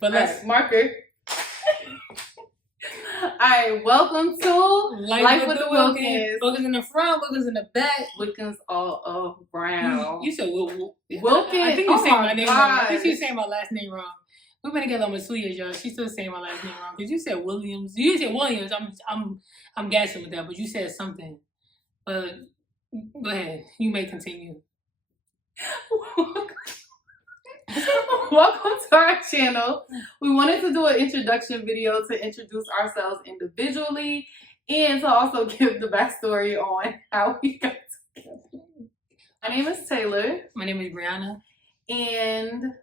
But let's marker. Alright, welcome to Life with the Wilkins. Wilkins in the front, Wilkins in the back. Wilkins all around. You said Wilkins. I think you're saying my name wrong. I think she's saying my last name wrong. We've been together almost 2 years, y'all. She's still saying my last name wrong. Because you said Williams. You said Williams. I'm gassing with that, but you said something. But go ahead. You may continue. Welcome to our channel. We wanted to do an introduction video to introduce ourselves individually and to also give the backstory on how we got together. My name is Taylor. My name is Brianna. And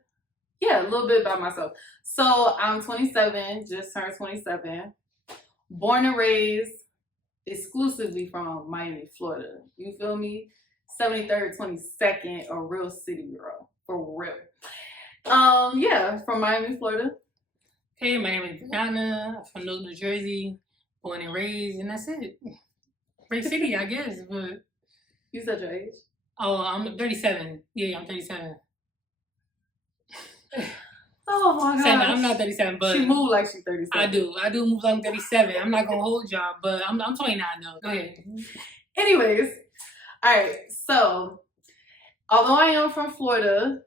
yeah, a little bit about myself. So I'm 27, just turned 27. Born and raised exclusively from Miami, Florida. You feel me? 73rd, 22nd, a real city girl. For real. Yeah, from Miami, Florida. Hey, my name is Brianna. I'm from New Jersey. Born and raised, and that's it. Great city, I guess, but... You said your age? Oh, I'm 37. Yeah, I'm 37. Oh my God. I'm not 37, but... She moved like she's 37. I do move like I'm 37. I'm not going to hold y'all, but I'm 29 now. Go ahead. Anyways, alright, so... Although I am from Florida,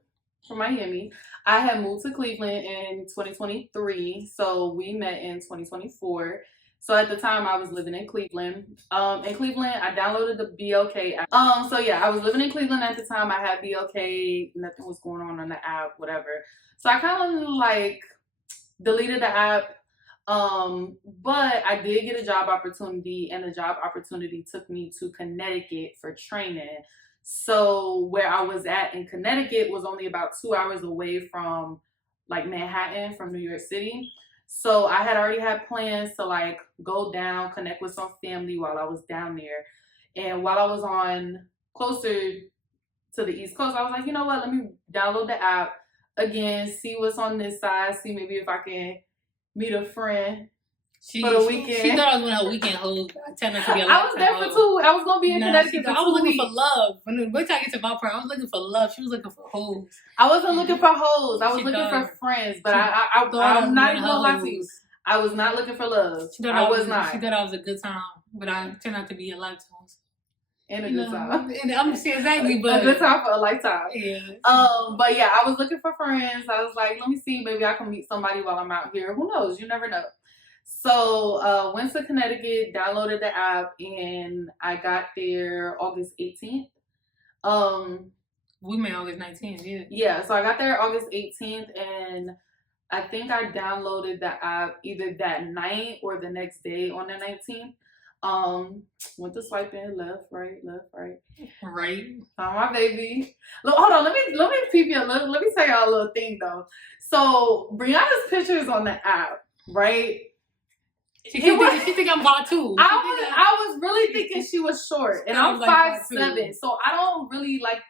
from Miami, I had moved to Cleveland in 2023. So we met in 2024. So at the time I was living in Cleveland. In Cleveland, I downloaded the BLK app. So yeah, I was living in Cleveland at the time. I had BLK. Nothing was going on the app, whatever. So I kind of like deleted the app. But I did get a job opportunity, and the job opportunity took me to Connecticut for training. So where I was at in Connecticut was only about 2 hours away from like Manhattan, from New York City. So I had already had plans to like go down, connect with some family while I was down there. And while I was on closer to the East Coast, I was like, you know what, let me download the app again, see what's on this side, see maybe if I can meet a friend. For the weekend. She thought I was one of her weekend hoes. I turned out to be a I was there for 2. I was gonna be in Connecticut for 2 I was looking weeks. for love. Wait till I get to my part. I was looking for love. She was looking for hoes. I wasn't looking for hoes. I was looking for friends. But I'm not even gonna lie to you. I was not looking for love. I was not. She thought I was a good time, but I turned out to be a lifetime. And a good time. And I'm saying exactly, but a good time for a lifetime. Yeah. But yeah, I was looking for friends. I was like, let me see, maybe I can meet somebody while I'm out here. Who knows? You never know. So went to Connecticut, downloaded the app, and I got there August 18th. We met August 19th, yeah. Yeah, so I got there August 18th, and I think I downloaded the app either that night or the next day on the 19th. Went to swiping left, right. Right. Found my baby. Look, hold on, let me peep you a little. Let me tell y'all a little thing though. So Brianna's picture is on the app, right? She think I'm 5'2". I was really thinking she was short, and I'm 5'7", so I don't really like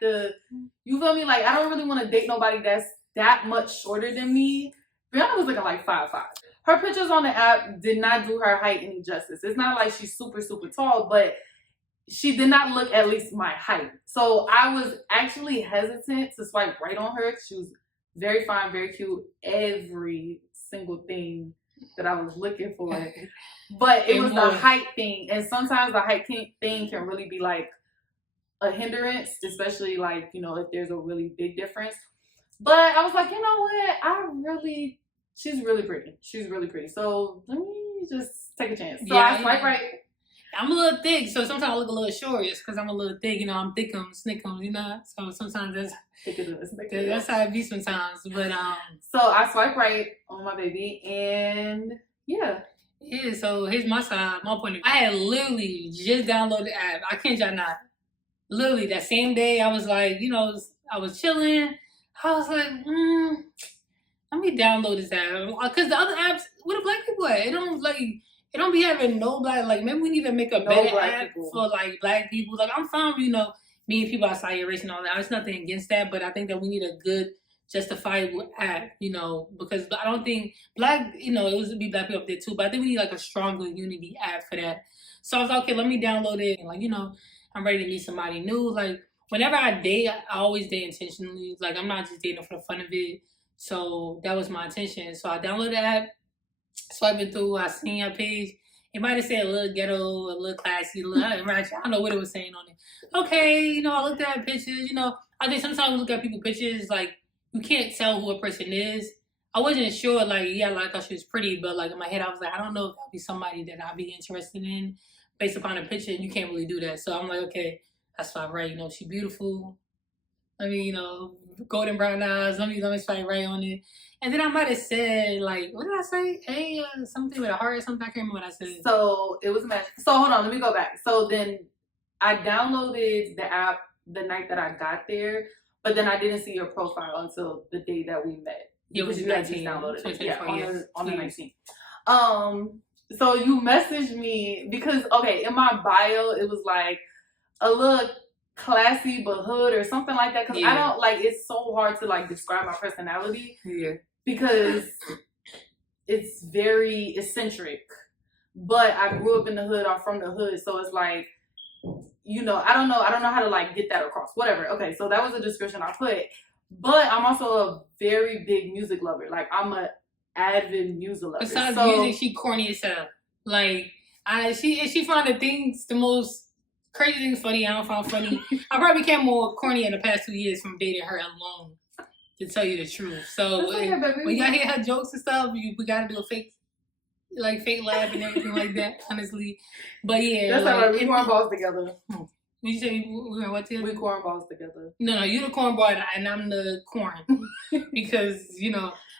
you feel me? Like I don't really want to date nobody that's that much shorter than me. Brianna was looking like 5'5". Her pictures on the app did not do her height any justice. It's not like she's super tall, but she did not look at least my height. So I was actually hesitant to swipe right on her because she was very fine, very cute, every single thing that I was looking for. But it was the height thing, and sometimes the height thing can really be like a hindrance, especially like, you know, if there's a really big difference. But I was like, you know what, she's really pretty, so let me just take a chance. So I swipe right. I'm a little thick, so sometimes I look a little short just because I'm a little thick, you know. I'm thickums, snickums, you know. So sometimes that's how it be sometimes. But so I swipe right on my baby, and yeah. Yeah, so here's my side, my point of view. I had literally just downloaded the app. I can't y'all not. Literally that same day, I was like, you know, I was chilling. I was like, let me download this app, because the other apps, where the black people at? It don't be having no black, like, maybe we need to make a better app for, like, black people. Like, I'm fine with, you know, meeting people outside your race and all that. There's nothing against that, but I think that we need a good, justifiable app, you know, because I don't think black, you know, it would be black people up there too, but I think we need, like, a stronger unity app for that. So I was like, okay, let me download it, and, like, you know, I'm ready to meet somebody new. Like, whenever I date, I always date intentionally. Like, I'm not just dating for the fun of it. So that was my intention. So I downloaded the app, swiping through, I seen her page. It might have said a little ghetto, a little classy, a little ratchet. I don't know what it was saying on it. Okay, I looked at pictures. I think sometimes we look at people's pictures, like, you can't tell who a person is. I wasn't sure, like, yeah, like, I thought she was pretty, but, like, in my head, I was like, I don't know if that'll be somebody that I'll be interested in based upon a picture, and you can't really do that. So I'm like, okay, that's fine, right? She beautiful. Let me, golden brown eyes. Let me swipe right on it. And then I might have said, like, what did I say? Hey, something with a heart or something. I can't remember what I said. So it was a match. So hold on, let me go back. So then I downloaded the app the night that I got there, but then I didn't see your profile until the day that we met. Yeah, it was 19, downloaded it. Yeah, on the 19th. So you messaged me because, okay, in my bio, it was like a little classy but hood or something like that, because I don't, like, it's so hard to, like, describe my personality because it's very eccentric, but I grew up in the hood. I'm from the hood, so it's like, I don't know how to, like, get that across, whatever. Okay, so that was the description I put, but I'm also a very big music lover. Like, I'm a avid music lover. Besides music, she corny as hell. Like, she found the most crazy things funny. I don't find funny. I probably became more corny in the past 2 years from dating her alone, to tell you the truth. So when y'all hear her jokes and stuff, we gotta do a fake laugh and everything like that. Honestly, but yeah, that's like, we cornballs together. You say we went what together? We cornballs together. No, you the cornball and I'm the corn, because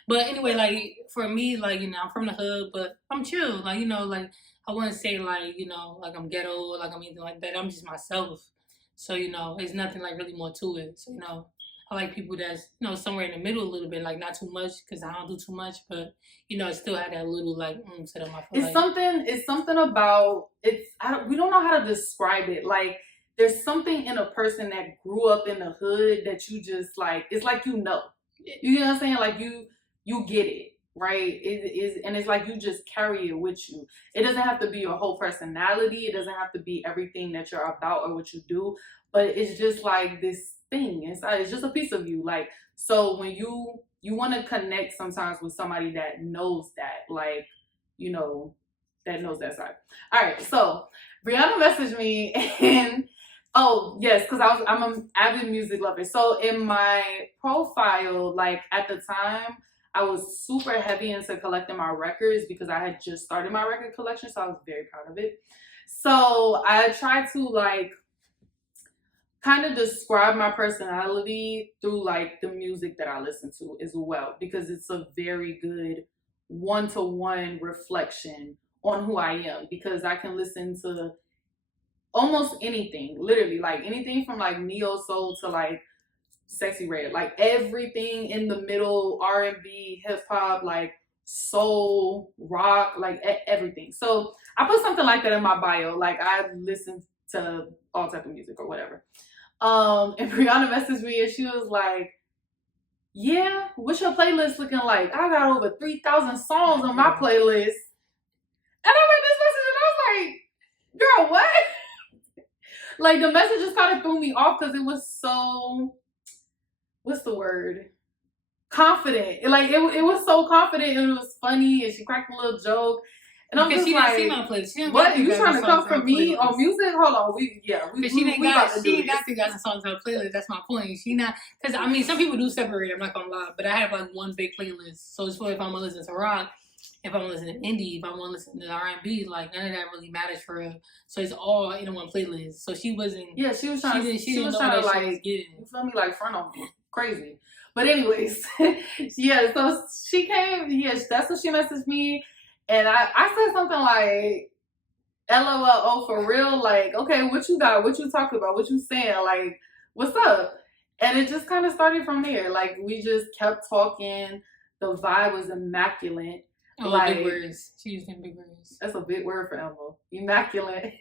But anyway, like, for me, like, I'm from the hood, but I'm chill. Like, like, I wouldn't say, like, like I'm ghetto or like I'm anything like that. I'm just myself. So, there's nothing, like, really more to it. So, I like people that's, somewhere in the middle a little bit, like, not too much, because I don't do too much, but, it still had that little, like, to them. It's something about, we don't know how to describe it. Like, there's something in a person that grew up in the hood that you just, like, it's like, you know what I'm saying? Like, you get it, right? It is, and it's like you just carry it with you. It doesn't have to be your whole personality. It doesn't have to be everything that you're about or what you do, but it's just like this thing inside. It's just a piece of you. Like, so when you want to connect sometimes with somebody that knows that, like, that knows that side. All right, so Brianna messaged me and oh yes, because I'm an avid music lover. So in my profile, like, at the time, I was super heavy into collecting my records because I had just started my record collection, so I was very proud of it. So I tried to, like, kind of describe my personality through, like, the music that I listen to as well, because it's a very good one-to-one reflection on who I am, because I can listen to almost anything, literally, like, anything from, like, neo soul to, like, Sexy Red, like, everything in the middle, R&B, hip hop, like, soul, rock, like, everything. So I put something like that in my bio, like, I listen to all type of music or whatever. And Brianna messaged me and she was like, yeah, what's your playlist looking like? I got over 3,000 songs on my playlist. And I read this message and I was like, girl, what? Like, the message just kind of threw me off because it was so, what's the word? Confident. Like, it was so confident and it was funny and she cracked a little joke. And I'm just like, didn't see my playlist. What? You trying to come for me on music? Hold on. She ain't got 3,000 songs on her playlist. That's my point. She not, because I mean, some people do separate. I'm not gonna lie, but I have, like, one big playlist. So it's for if I'm gonna listen to rock, if I'm listening to indie, if I'm gonna listen to R&B, like, none of that really matters for her. So it's all in one playlist. So she wasn't. Yeah, she was trying. She was trying to, like, you feel me, like, front on me, crazy. But anyways, yeah. So she came. Yeah, that's what she messaged me. And I said something like, LOL, oh, for real? Like, okay, what you got? What you talking about? What you saying? Like, what's up? And it just kind of started from there. Like, we just kept talking. The vibe was immaculate. Oh, like, big words. She used them big words. That's a big word for Emma. Immaculate.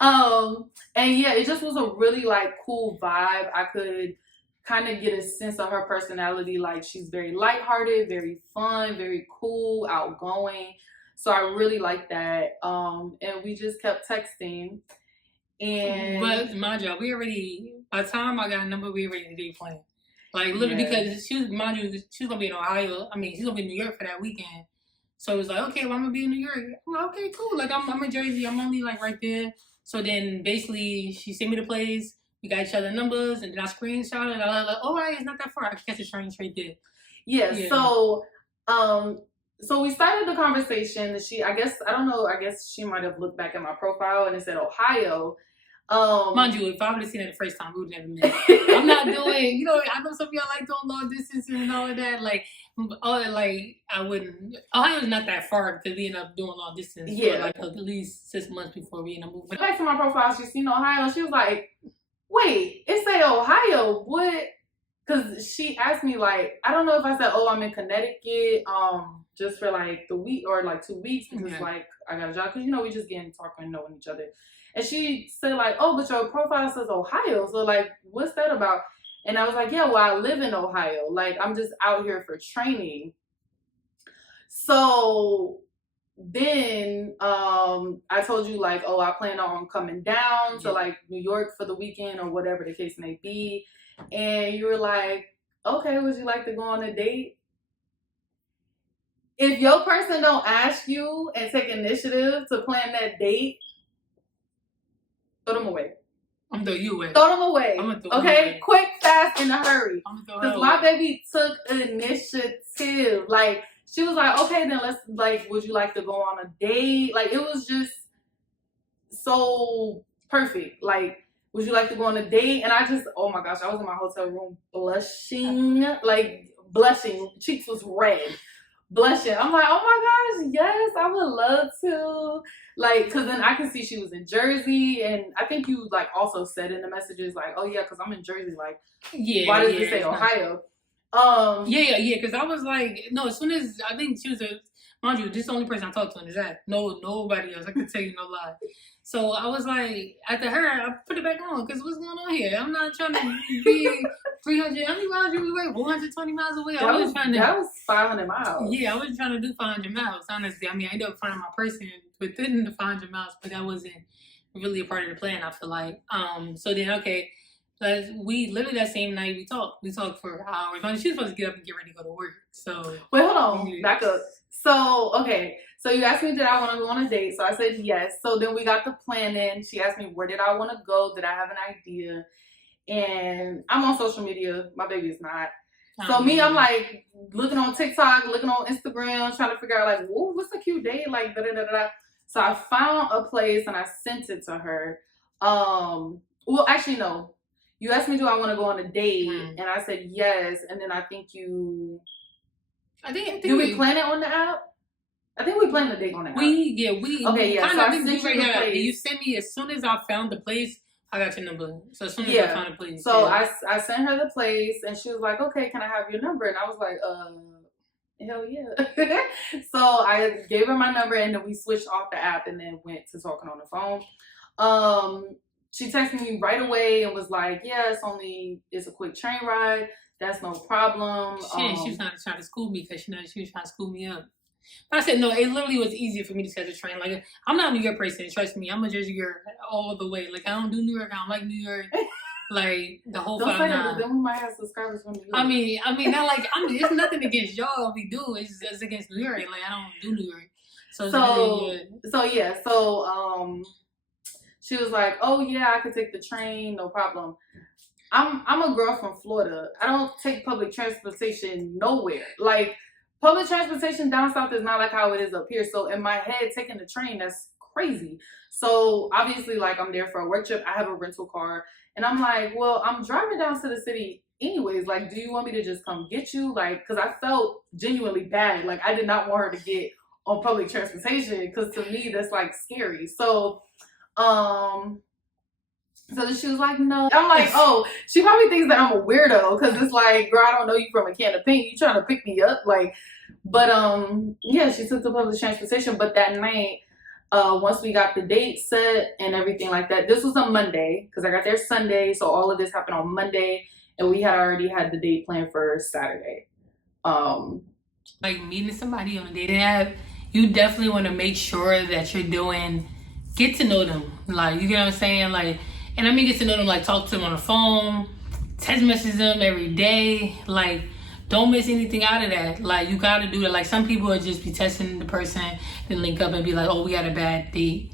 And yeah, it just was a really, like, cool vibe. I could kind of get a sense of her personality. Like, she's very lighthearted, very fun, very cool, outgoing. So I really like that. And we just kept texting. And but mind you, by the time I got a number, we already did playing. Like literally, because she was, mind you, she was gonna be in Ohio. I mean, she's gonna be in New York for that weekend. So it was like, okay, well, I'm gonna be in New York. I'm like, okay, cool. Like I'm in Jersey. I'm only like right there. So then basically, she sent me the place. We got each other numbers, and then I screenshot it. I was like, all right, it's not that far. I can catch the train straight there. Yeah. So we started the conversation. I guess she might have looked back at my profile and it said Ohio. Mind you, if I would have seen it the first time, we would never met. I'm not doing, I know some of y'all like doing long distance and all of that. I wouldn't. Ohio's not that far to be end up doing long distance for like at least 6 months before we end up moving. Back to my profile, she seen Ohio. She was like, "Wait, it say Ohio? What?" Because she asked me like, I don't know if I said, "Oh, I'm in Connecticut, just for like the week or like 2 weeks because like I got a job." Because we just getting talking and knowing each other. And she said like, "Oh, but your profile says Ohio. So like, what's that about?" And I was like, "Yeah, well, I live in Ohio. Like, I'm just out here for training." So then I told you like, "Oh, I plan on coming down to like New York for the weekend or whatever the case may be." And you were like, "Okay, would you like to go on a date?" If your person don't ask you and take initiative to plan that date, throw them away. I'm gonna throw you away. Throw them away. I'm gonna throw okay? Quick, fast, in a hurry. Because my baby took initiative. Like, she was like, "Okay, then let's, like, would you like to go on a date?" Like, it was just so perfect. Like, would you like to go on a date? And I just, oh my gosh, I was in my hotel room blushing. Cheeks was red. Blushing. I'm like, oh my gosh, yes, I would love to. Like, because then I could see she was in Jersey. And I think you, like, also said in the messages, like, "Oh, yeah, because I'm in Jersey." Like, why does it say Ohio? Because I was like, no, as soon as, I think she was mind you, this is the only person I talked to on this app. Nobody else. I can tell you no lie. So I was like, after her, I put it back on, because what's going on here? I'm not trying to be 300, how many miles you away? 120 miles away? That was 500 miles. Yeah, I was trying to do 500 miles, honestly. I mean, I ended up finding my person within the 500 miles, but that wasn't really a part of the plan, I feel like. So then, okay, we literally that same night we talked. We talked for hours. She was supposed to get up and get ready to go to work. So wait, hold on, back up. So okay, so you asked me did I want to go on a date? So I said yes. So then we got the plan in. She asked me where did I want to go? Did I have an idea? And I'm on social media. My baby is not. So I'm like looking on TikTok, looking on Instagram, trying to figure out like, whoa, what's a cute date? Like da da da da. So I found a place and I sent it to her. Well, actually no. You asked me, do I want to go on a date? And I said yes. And then I think I think did we plan it on the app? I think we planned the date on the app. Okay, yeah. So I sent you the place. You sent me as soon as I found the place. I got your number. So as soon as I found the place. So I sent her the place, and she was like, "Okay, can I have your number?" And I was like, hell yeah. So I gave her my number, and then we switched off the app, and then went to talking on the phone. She texted me right away and was like, "Yeah, it's a quick train ride. That's no problem." She was trying to school me because she was trying to school me up. But I said, no, it literally was easier for me to catch a train. Like, I'm not a New York person, trust me. I'm a Jersey girl all the way. Like, I don't do New York. I don't like New York. Like, the whole 5 9. Then we might have subscribers from New York. I mean, not like, it's nothing against y'all. We do. It's just against New York. Like, I don't do New York. So she was like, "Oh yeah, I could take the train, no problem." I'm a girl from Florida. I don't take public transportation nowhere. Like, public transportation down south is not like how it is up here. So in my head, taking the train, that's crazy. So obviously, like, I'm there for a work trip. I have a rental car, and I'm like, well, I'm driving down to the city anyways. Like, do you want me to just come get you? Like, because I felt genuinely bad. Like, I did not want her to get on public transportation, because to me that's like scary. So then she was like, "No." I'm like, oh, she probably thinks that I'm a weirdo, because it's like, girl, I don't know you from a can of paint. You trying to pick me up? Like, but yeah, she took the public transportation. But that night, once we got the date set and everything like that, this was a Monday, because I got there Sunday, so all of this happened on Monday, and we had already had the date planned for Saturday. Like, meeting somebody on a dating app, you definitely want to make sure that you're get to know them. Like, you get what I'm saying? Like, and I mean, get to know them, like, talk to them on the phone, text message them every day. Like, don't miss anything out of that. Like, you gotta do that. Like, some people will just be testing the person, then link up and be like, oh, we had a bad date.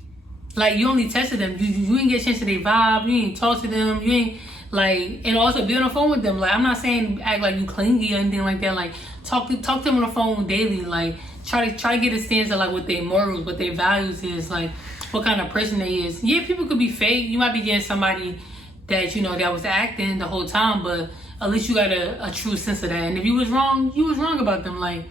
Like, you only tested them. You didn't get a chance to their vibe. You ain't talk to them. You ain't, like, and also be on the phone with them. Like, I'm not saying act like you clingy or anything like that. Like, talk to them on the phone daily. Like, try to get a sense of, like, what their morals, what their values is. Like, what kind of person they is. Yeah, people could be fake. You might be getting somebody that, you know, that was acting the whole time, but at least you got a true sense of that. And if you was wrong about them. Like,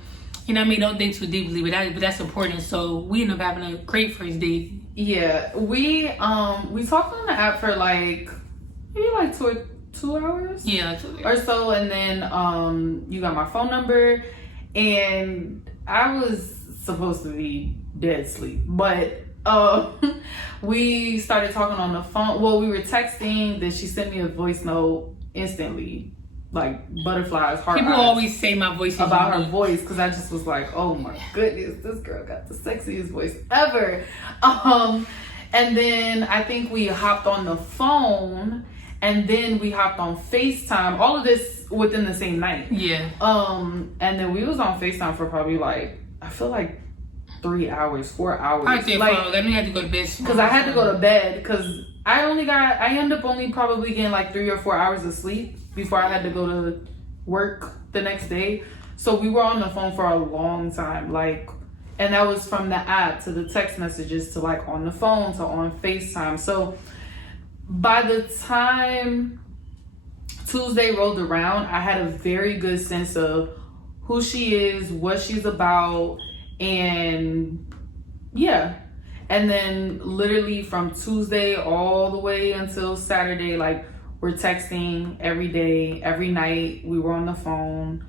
you know what I mean? Don't think too deeply, but that's important. So we ended up having a great first date. Yeah, we talked on the app for like maybe like 2 hours. Yeah, or so, and then you got my phone number, and I was supposed to be dead asleep, but we started talking on the phone. Well, we were texting. Then she sent me a voice note instantly. Like butterflies, heart People eyes always say my voice is about unique. her voice, because I just was like, oh my goodness, this girl got the sexiest voice ever. And then I think we hopped on the phone, and then we hopped on FaceTime. All of this within the same night. Yeah. And then we was on FaceTime for probably like, I feel like 3 hours, 4 hours. I think like, let me have to go to bed. Because I had to go to bed, because I ended up only probably getting like 3 or 4 hours of sleep before I had to go to work the next day. So we were on the phone for a long time, like, and that was from the app to the text messages to like on the phone to on FaceTime. So by the time Tuesday rolled around, I had a very good sense of who she is, what she's about, and yeah. And then literally from Tuesday all the way until Saturday, like, we're texting every day, every night. We were on the phone.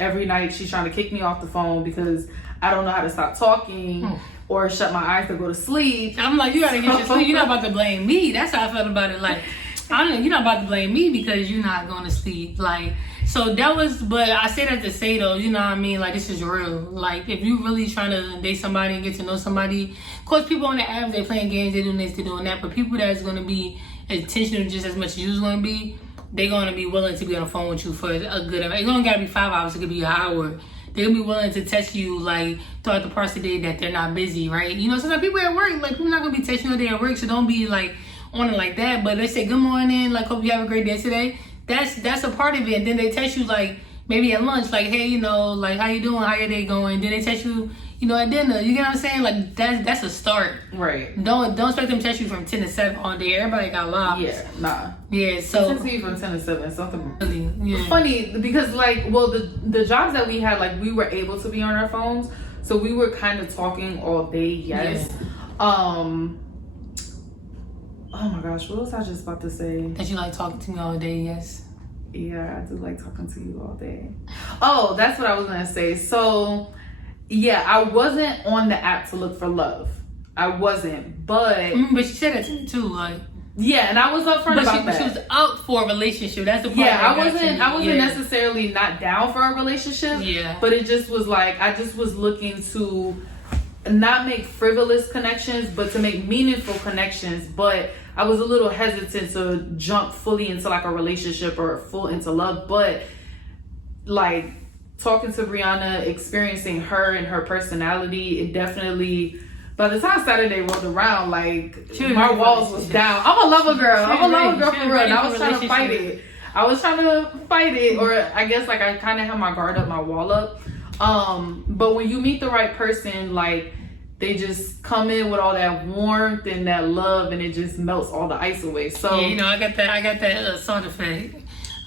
Every night she's trying to kick me off the phone because I don't know how to stop talking or shut my eyes to go to sleep. I'm like, you gotta get your sleep. You're not about to blame me. That's how I felt about it. Like, I don't know, you're not about to blame me because you're not going to sleep. Like, so that was, but I say that to say though, you know what I mean? Like, this is real. Like, if you really trying to date somebody and get to know somebody, of course, people on the app, they playing games, they doing this, they doing that, but people that's going to be intentional just as much as you's going to be, they're going to be willing to be on the phone with you for a good amount. It don't got to be 5 hours, it could be an hour. They're going to be willing to text you, like, throughout the parts of the day that they're not busy, right? You know, sometimes people at work, like, people not going to be texting you all day at work, so don't be, like, on it like that. But they say, good morning, like, hope you have a great day today. That's a part of it. And then they text you, like, maybe at lunch, like, hey, you know, like, how you doing? How your day going? Then they text you, you know, at dinner. You get what I'm saying? Like, that's a start. Right. Don't expect them to text you from 10 to 7 all day. Everybody got lives. Yeah, nah. Yeah, so. Text you from 10 to 7, something Really, yeah. funny, because, like, well, the jobs that we had, like, we were able to be on our phones. So we were kind of talking all day, yes. Yeah. Oh my gosh, what was I just about to say? That you like talking to me all day, yes. Yeah, I do like talking to you all day. Oh, that's what I was gonna say. So, yeah, I wasn't on the app to look for love. I wasn't, but But she said that to me too, like. Yeah, and I was upfront about that. She was out for a relationship. That's the part. Yeah, I wasn't necessarily not down for a relationship. Yeah, but it just was like I just was looking to not make frivolous connections, but to make meaningful connections. But I was a little hesitant to jump fully into like a relationship or full into love. But like talking to Brianna, experiencing her and her personality, it definitely, by the time Saturday rolled around, like my walls was down. I'm a lover girl. I'm a lover girl for real. And I was trying to fight it. Or I guess like I kind of had my guard up, my wall up. But when you meet the right person, like they just come in with all that warmth and that love, and it just melts all the ice away. So yeah, you know, I got that sort of effect.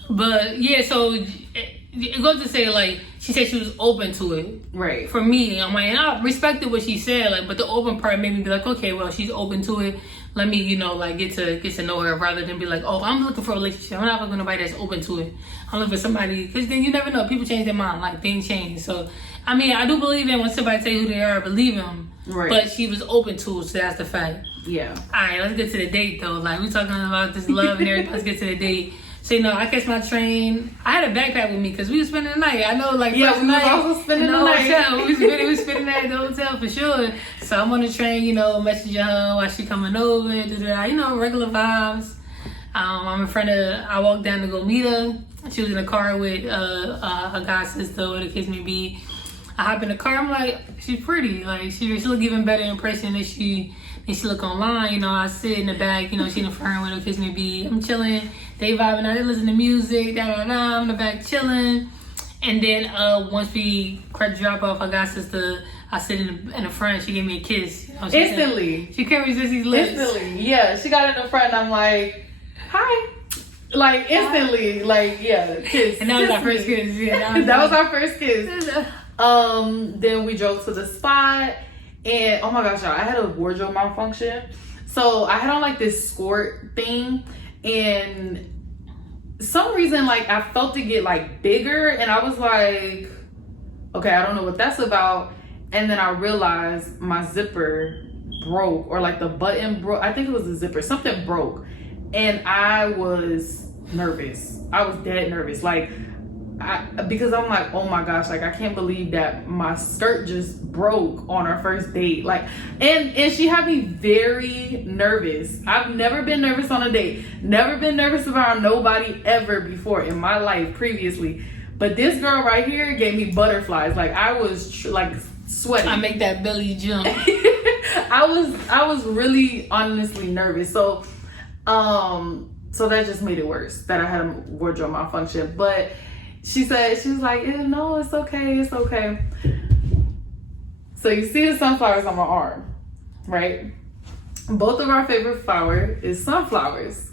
But yeah, so it goes to say, like, she said she was open to it. Right. For me, I'm like, and I respected what she said, like, but the open part made me be like, okay, well, she's open to it. Let me, you know, like get to know her, rather than be like, oh, I'm looking for a relationship. I'm not looking for nobody that's open to it. I'm looking for somebody, because then you never know. People change their mind, like things change. So, I mean, I do believe in when somebody tell you who they are, I believe them. Right. But she was open to it, so that's the fact. Yeah. All right, let's get to the date though. Like, we talking about this love and everything. Let's get to the date. So, you know, I catch my train. I had a backpack with me because we was spending the night. I know, like, yeah, we was also spending the night. Hotel. We was spending that at the hotel for sure. So I'm on the train, you know, messaging her while she coming over, you know, regular vibes. I walked down to go meet her. She was in a car with her god sister, whatever the case may be. I hop in the car. I'm like, she's pretty. Like she look even better impression than she look online. You know, I sit in the back. You know, she in the front, whatever the case may be. I'm chilling. They vibing out. They listen to music. I'm in the back chilling. And then once we drop off, I got sister. I sit in the front. She gave me a kiss. You know, Instantly. She can't resist these lips. Instantly. Yeah. She got in the front. And I'm like, hi. Like instantly. Like kiss. And that was our first kiss. Yeah, that was our first kiss. Then we drove to the spot, and oh my gosh, y'all, I had a wardrobe malfunction. So I had on like this skirt thing, and some reason like I felt it get like bigger, and I was like, okay, I don't know what that's about. And then I realized my zipper broke, or like the button broke. I think it was the zipper, something broke, and I was nervous. I was dead nervous, like. Because I'm like, oh my gosh, like I can't believe that my skirt just broke on our first date. Like, and she had me very nervous. I've never been nervous on a date. Never been nervous around nobody ever before in my life previously. But this girl right here gave me butterflies. Like I was like sweating. I make that belly jump. I was really honestly nervous. So that just made it worse that I had a wardrobe malfunction. But she was like, no, it's okay, it's okay. So you see the sunflowers on my arm, right? Both of our favorite flower is sunflowers.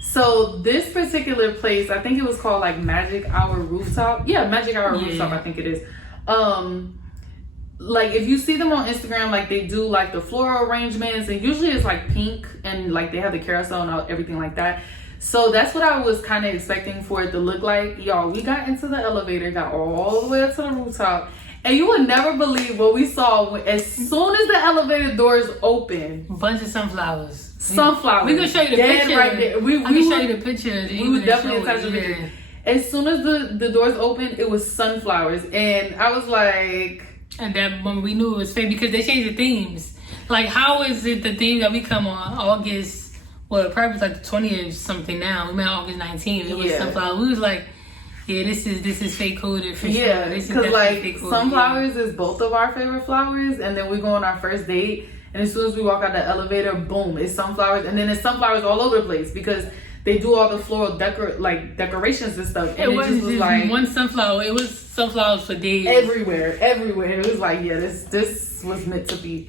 So this particular place, I think it was called like Magic Hour Rooftop. Yeah, Magic Hour Rooftop, I think it is. Like if you see them on Instagram, like they do like the floral arrangements, and usually it's like pink and like they have the carousel and everything like that. So that's what I was kind of expecting for it to look like. Y'all, we got into the elevator, got all the way up to the rooftop, and you would never believe what we saw as soon as the elevator doors opened. Bunch of sunflowers. Sunflowers. We can show you the picture. Right there. We can show you the picture. We would definitely attach the picture. As soon as the doors opened, it was sunflowers, and I was like, and that when we knew it was fake because they changed the themes. Like, how is it the theme that we come on August? Well, it probably was like the 20th something now. We met August 19th. It was sunflower. We was like, yeah, this is fake coded for sure. Yeah, because like sunflowers is both of our favorite flowers, and then we go on our first date, and as soon as we walk out the elevator, boom, it's sunflowers, and then it's sunflowers all over the place because they do all the floral decorations and stuff. And it wasn't just like one sunflower. It was sunflowers for days. Everywhere. It was like, yeah, this was meant to be.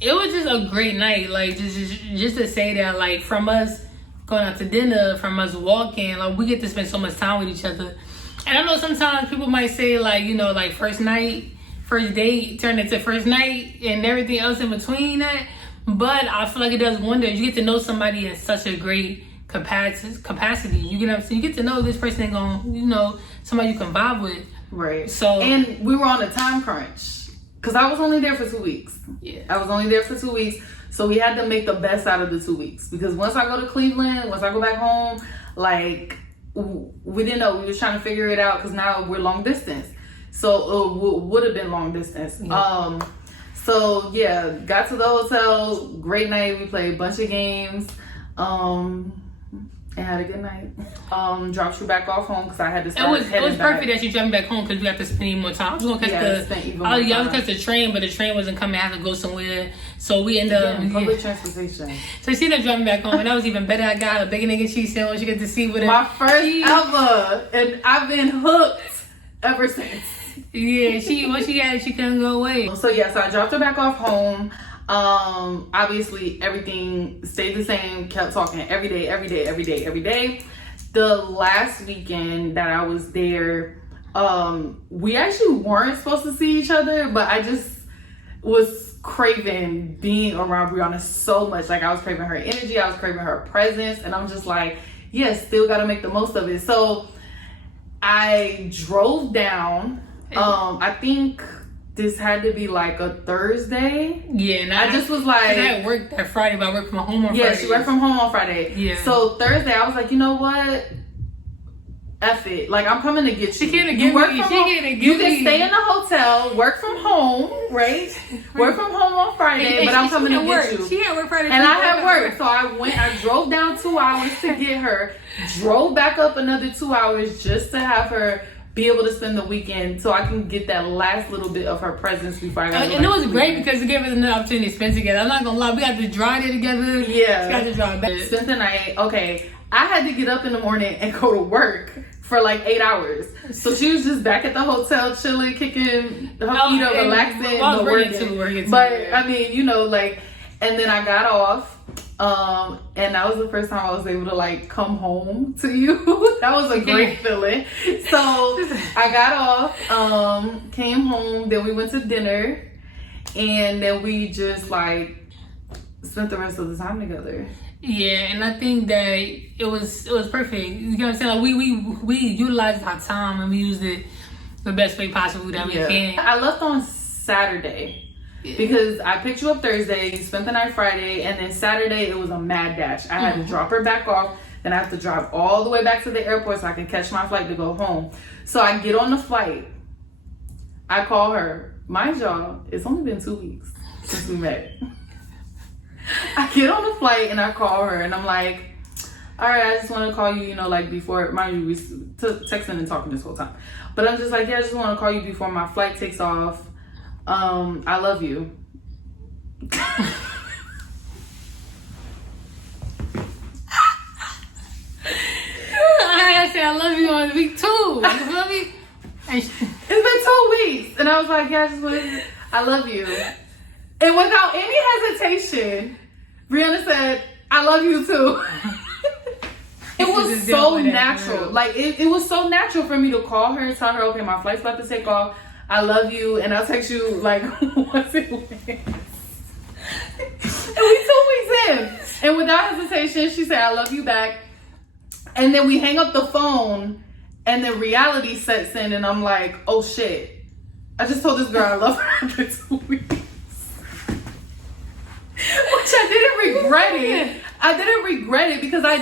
It was just a great night. Like just to say that, like from us going out to dinner, from us walking, like we get to spend so much time with each other. And I know sometimes people might say like, you know, like first date turned into first night and everything else in between that. But I feel like it does wonders. You get to know somebody in such a great capacity. You get what I'm saying? You get to know this person ain't gonna, you know, somebody you can vibe with. Right. So, and we were on a time crunch because I was only there for 2 weeks. Yeah. I was only there for 2 weeks. So we had to make the best out of the 2 weeks because once I go to Cleveland, once I go back home, like we didn't know. We was trying to figure it out because now we're long distance. So it would have been long distance. Yeah. So yeah, got to the hotel, great night. We played a bunch of games. And had a good night. Dropped you back off home because I had to start It was perfect that you dropped me back home because we got to spend even more time. I was going to catch the train, but the train wasn't coming. I had to go somewhere. So we ended up... public transportation. So she ended up dropping me back home, and that was even better. I got a bacon, egg, and cheese sandwich. You get to see what my first ever. And I've been hooked ever since. Yeah, once she got it, she couldn't go away. So yeah, so I dropped her back off home. Obviously everything stayed the same, kept talking every day. The last weekend that I was there, we actually weren't supposed to see each other, but I just was craving being around Brianna so much. Like I was craving her energy, I was craving her presence, and I'm just like, yes, still gotta make the most of it. So I drove down, I think this had to be like a Thursday. Yeah, and I just was like, I worked that Friday, but I worked from home on Friday. Yeah, she worked from home on Friday. Yeah. So Thursday, I was like, you know what? F it. Like, I'm coming to get you. She can't You give work me. from She home. can't give You me. can stay in the hotel, work from home, right? Work from home on Friday, but I'm coming to get you. She had work Friday. And I had work, so I drove down 2 hours to get her, drove back up another 2 hours just to have her be able to spend the weekend so I can get that last little bit of her presence before I got And it was great because it gave us another opportunity to spend together. I'm not gonna lie, we got to drive there together. Yeah. We got to drive back. Spent the night. Okay, I had to get up in the morning and go to work for like 8 hours. So she was just back at the hotel, chilling, kicking her feet up, relaxing, but working. But I mean, you know, like, and then I got off. And that was the first time I was able to like come home to you. That was a great feeling. So I got off, came home, then we went to dinner, and then we just like spent the rest of the time together. Yeah, and I think that it was perfect. You know what I'm saying? Like we utilized our time and we used it the best way possible that we can. I left on Saturday. Because I picked you up Thursday, you spent the night Friday, and then Saturday it was a mad dash. I had to drop her back off, then I have to drive all the way back to the airport so I can catch my flight to go home. So I get on the flight, I call her. Mind y'all, it's only been 2 weeks since we met. I get on the flight and I call her and I'm like, all right, I just want to call you, you know, like before, mind you, we texting and talking this whole time. But I'm just like, yeah, I just want to call you before my flight takes off. I love you. I said I love you on week 2. You feel me? It's been 2 weeks. And I was like, yeah, I love you. And without any hesitation, Brianna said, I love you too. It was so natural. Like, it was so natural for me to call her and tell her, okay, my flight's about to take off. I love you, and I'll text you like once it lands. And we 2 weeks in, and without hesitation, she said, "I love you back." And then we hang up the phone, and then reality sets in, and I'm like, "Oh shit! I just told this girl I love her after 2 weeks," which I didn't regret it. I didn't regret it because I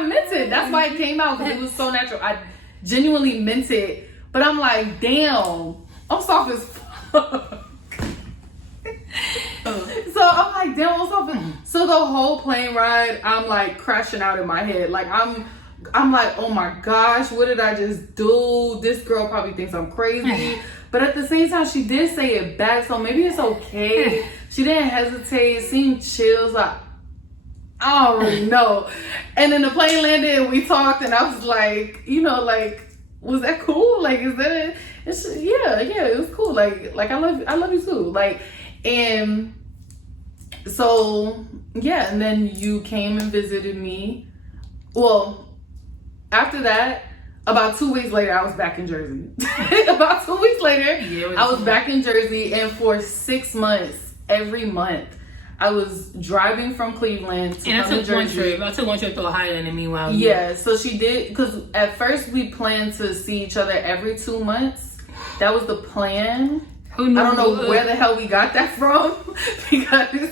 meant it. That's why it came out because it was so natural. I genuinely meant it, but I'm like, damn. I'm soft as fuck. So I'm like, damn, I'm soft. So the whole plane ride, I'm like crashing out in my head. Like I'm like, oh my gosh, what did I just do? This girl probably thinks I'm crazy. But at the same time, she did say it back, so maybe it's okay. She didn't hesitate. It seemed chill. Like, I don't really know. And then the plane landed and we talked and I was like, you know, like, was that cool? Like, is that it? Yeah, it was cool. Like I love you too. Like, and so yeah, and then you came and visited me. Well, after that, about 2 weeks later, I was back in Jersey. About 2 weeks later, I was back in Jersey, and for 6 months, every month, I was driving from Cleveland to come to Jersey. I took one trip to Ohio, and meanwhile, yeah. So she did, because at first we planned to see each other every 2 months. That was the plan. Who knew? I don't know where the hell we got that from because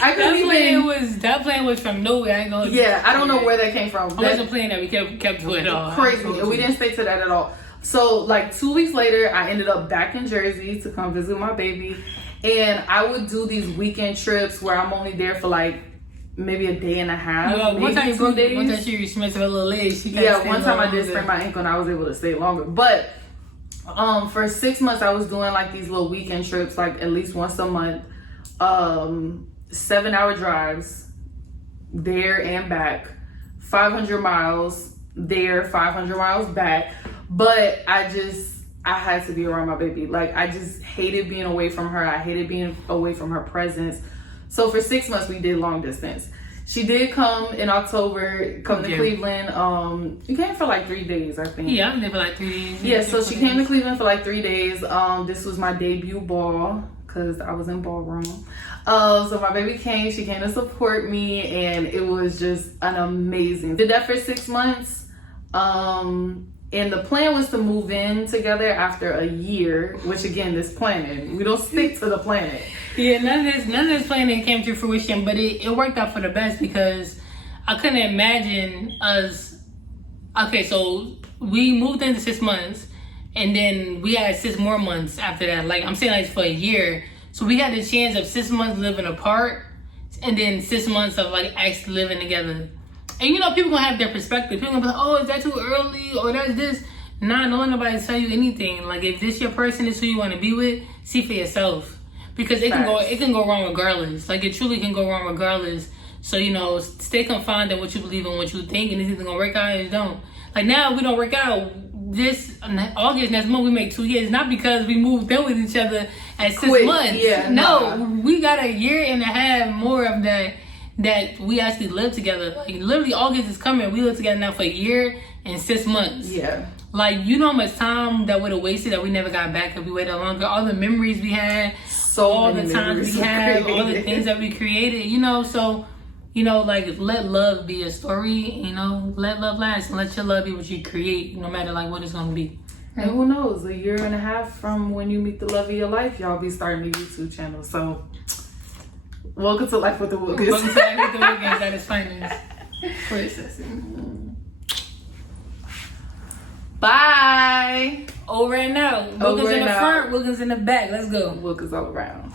I couldn't even. That plan was from nowhere. I ain't gonna. Yeah, I don't know where that came from. I wasn't playing that. We kept doing it all. Crazy. We didn't stick to that at all. So like 2 weeks later, I ended up back in Jersey to come visit my baby, and I would do these weekend trips where I'm only there for like maybe a day and a half. Yeah, one time she smashed her little leg. One time I did sprain my ankle and I was able to stay longer, but. For 6 months I was doing like these little weekend trips, like at least once a month, 7-hour drives there and back, 500 miles there, 500 miles back. But I had to be around my baby. Like I just hated being away from her. I hated being away from her presence. So for 6 months we did long distance. She did come in October, to Cleveland. You came for like 3 days, I think. Yeah, I was there for like 3 days. Yeah, so she came to Cleveland for like 3 days. This was my debut ball because I was in ballroom. So my baby came. She came to support me, and it was just an amazing. Did that for 6 months. And the plan was to move in together after a year, which again, this planning. We don't stick to the planet. Yeah, none of this planning came to fruition, but it worked out for the best because I couldn't imagine us. Okay, so we moved into 6 months, and then we had 6 more months after that. Like I'm saying, like for a year. So we had the chance of 6 months living apart, and then 6 months of like actually living together. And you know, people gonna have their perspective. People gonna be like, oh, is that too early? Or that's this. Nah, don't let nobody tell you anything. Like if this your person is who you want to be with, see for yourself. Because it can go wrong regardless. Like it truly can go wrong regardless. So, you know, stay confined in what you believe and what you think, and it's either gonna work out or it don't. Like now we don't work out. This August next month we make 2 years, not because we moved in with each other at 6 months. Yeah, no, we got a year and a half more of that we actually live together. Like literally August is coming. We live together now for a year and 6 months. Yeah. Like you know how much time that would have wasted that we never got back if we waited longer. All the memories we had, all the times we had, all the things that we created. You know, so you know, like let love be a story. You know, let love last and let your love be what you create, no matter like what it's gonna be. And who knows? A year and a half from when you meet the love of your life, y'all be starting a YouTube channel. So. Welcome to Life with the Wookers. Welcome to Life with the Wookers at its finest. Bye. Over and out. Wookers in the front, Wookers in the back. Let's go. Wookers all around.